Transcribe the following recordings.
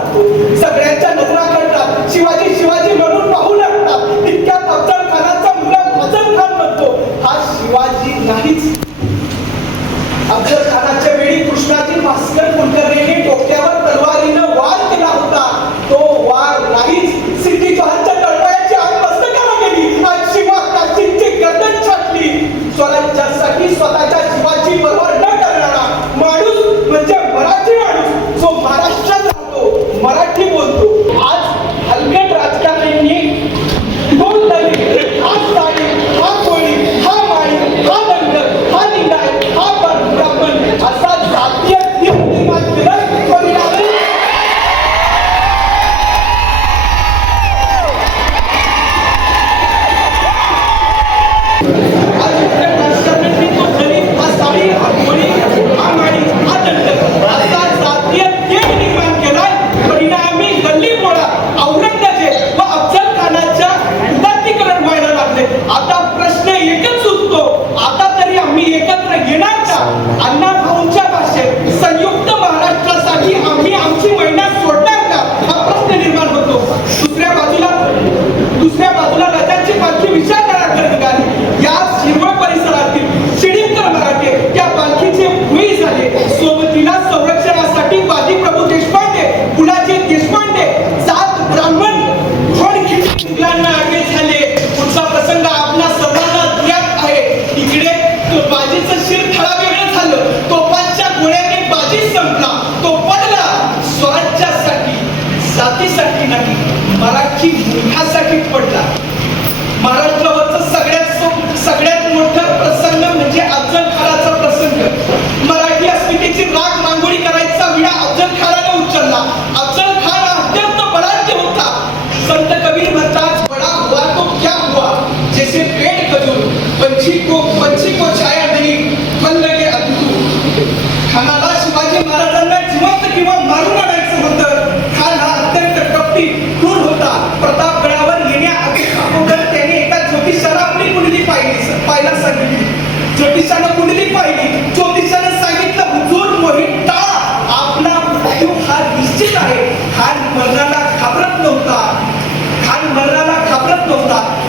लागतो. सगळ्यांच्या नजरा करतात, शिवाजी शिवाजी म्हणून पाहू लागतात. तितक्यात अफजल खानाचा मुलगा फजल खान म्हणतो, हा शिवाजी नाहीच. अफजल खानाच्या वेळी कृष्णाजी भास्कर कुलकर्णीने डोक्यावर तलवारीनं वार केला होता. तो वार नाहीच. सिद्धी जोहरच्या तळपायाची आग मस्तकाला गेली आणि शिवा काशींची गर्दन छाटली. स्वराज्यासाठी स्वतःच्या जीवाची पर्वा न करणारा माणूस म्हणजे मराठी माणूस, जो महाराष्ट्रात राहतो, मराठी बोलतो. आज हलकट राजकारण्यांनी दोन दलित, हा साडी, हा कोळी, हा माळी, हा दंडक, हा लिंगायत, हा ब्राह्मण असा जातीय निर्माण केला. परिणामी मराठी मुखासाठी पडला. महाराष्ट्रावरचा सगळ्यात मोठा प्रसंग म्हणजे अफजल खानाचा प्रसंग. मराठी अस्मितेची राख रांगोळी करायचा विडा अफजल खानाने उचलला. अफजल खान अत्यंत बलाढ्य होता. संत कबीर म्हणतात, बडा हुआ तो क्या हुआ, जैसे पेड़ खजूर, पंछी को छाया नहीं, फल लगे अधूर. खानाला शिवाजी महाराजांना जिवंत किंवा मारून आणायचं होतं. खान हा अत्यंत कपटी क्रूर होता. प्रतापगडावर येण्या अगोदर त्याने एका ज्योतिषाला आपली कुंडली पाहायला सांगितली. ज्योतिषानं कुंडली पाहिली. ज्योतिषानं सांगितलं, हुजूर मोहित टाळा, आपला मृत्यू हा निश्चित आहे. खान मरणाला घाबरत नव्हता.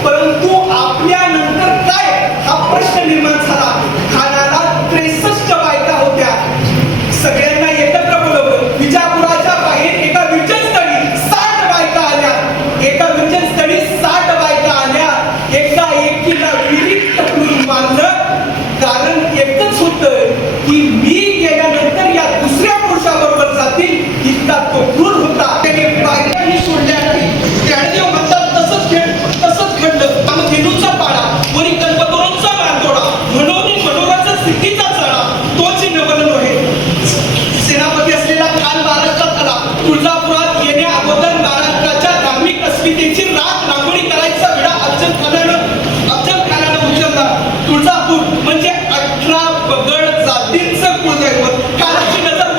परंतु आपल्यानंतर काय हा प्रश्न निर्माण झाला. खानाला 63 बायका होत्या. सगळ्यांना एकत्र बोलवलं. विजापुराच्या बाहेर एका विजनस्थळी 60 बायका आल्या. एका एकीला विहिरीत टाकून मारलं. कारण एकच होतं की मी गेल्यानंतर या दुसऱ्या पुरुषाबरोबर जातील, इतका तो क्रूर होता. त्याने बायकाही सोडल्या नाही. त्याने म्हणतात तसंच घडलं. धेनूचा पाडा, वरी कल्पतरूंचा मारतोडा, मनोराचा सिद्धीचा चढा, तोच नवल नव्हे. सेनापती असलेला खान महाराष्ट्रात आला. तुळजापुरात येण्या अगोदर महाराष्ट्राच्या धार्मिक अस्मितेची राख रांगोळी करायचा विडा अफजल खानानं उचलला. तुळजापूर म्हणजे 18 बगड जातींचं कुलदैवत. खानाची नजर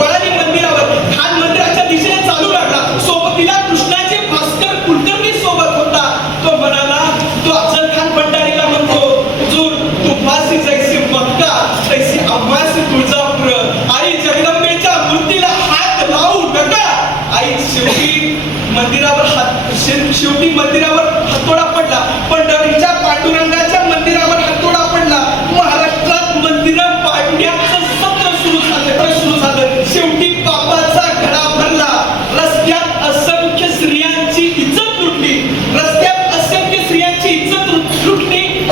वळाली मंदिरावर. खान मंदिराच्या दिशेने चालू लागला. सोबतीला कृष्णाजी भास्कर कुलकर्णी सोबत होता. तो म्हणाला, तो अफजल खान भंडारीला म्हणतो, हुजूर तुम्हासी जैसे मक्का तैसी आम्हासी तुळजापूर. आई जगदंबेच्या मूर्तीला हात लावू नका. आई शेवटी मंदिरावर हातोडा पडला. पंढरीच्या पांडुरंगाच्या मंदिरावर हातोडा पडला. महाराष्ट्रात मंदिरं पाडण्याचं सत्र सुरू झालं. शेवटी पापाचा घडा भरला. रस्त्यात असंख्य स्त्रियांची इज्जत लुटली.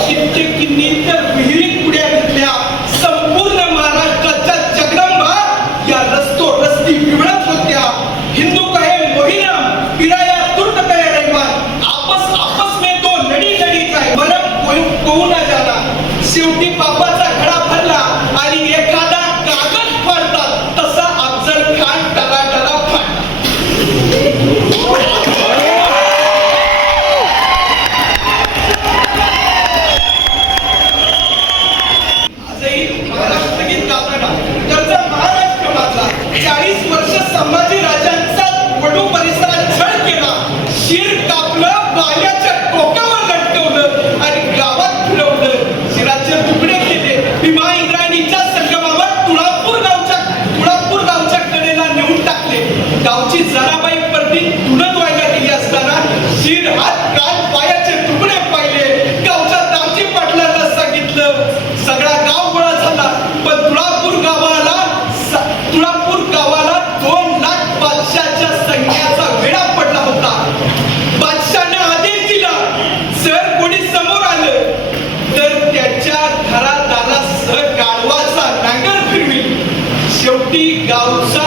कित्येकींनी तर विहिरीत पुढ्या घेतल्या. संपूर्ण महाराष्ट्राच्या जगदंबा या रस्ती पिवळत होत्या. हिंदू कहे मोहिराम, पिराया तुर्क कहे रहमान, आपस में तो लड़ी जाए, मरम कोऊ ना जाना. शेवटी पापाचा घडा भरला आणि एखादा कागद फाडतात तसा अफजल खान टराटरा फाडला. महाराष्ट्र गीत गाताना त्याचा महाराष्ट्र माझा 40 वर्ष संभाजी राजांचा वडू परिसरात छळ केला. शिर कापलं, बाल्याच्या टोकावर लटकवलं आणि गावात फिरवलं. शिराचे तुकडे केले. भीमा इंद्रायणीच्या संगमावर तुळापूर गावच्या कडेला नेऊन टाकले. गावची जरा गावचा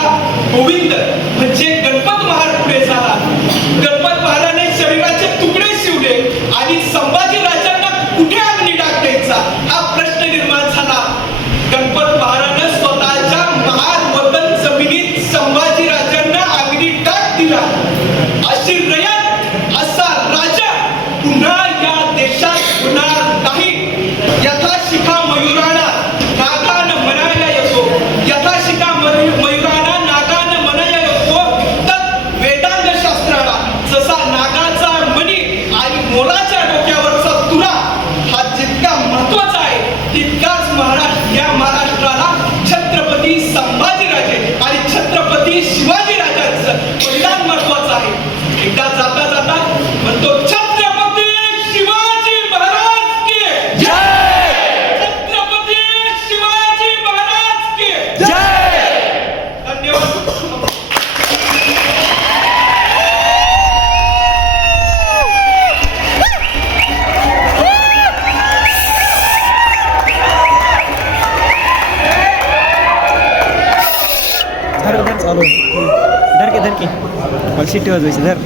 गोविंद म्हणजे गणपत महाराज पुढे झाला. गणपत महाराजांनी शरीराचे तुकडे शिवले आणि संभाजी राजांना कुठे अग्नी डाग द्यायचा हा प्रश्न निर्माण झाला. गणपत महाराजांनी स्वतःच्या महार जमिनीत संभाजी राजांना अग्नी डाग दिला. अशी रयत असा राजा पुन्हा या देशात होणार नाही. यथा शिखा मयुराला नागान म्हणायला येतो, यथा शिखा मयुराला नागान म्हणायला येतो तर वेदांत शास्त्राला जसा नागाचा मणी आणि मोराच्या डोक्यावरचा तुरा हा जितका महत्वाचा आहे तितकाच या महाराष्ट्राला छत्रपती संभाजीराजे आणि छत्रपती शिवाजी राजांचं बलिदान महत्वाचं आहे. एकदा जाता जाता म्हणतो छत्रपती शिवाजी महाराज की जय, छत्रपती शिवाजी महाराज की जय. धन्यवाद. धर चालू धर के मला शिट्टी वाजवायची धर.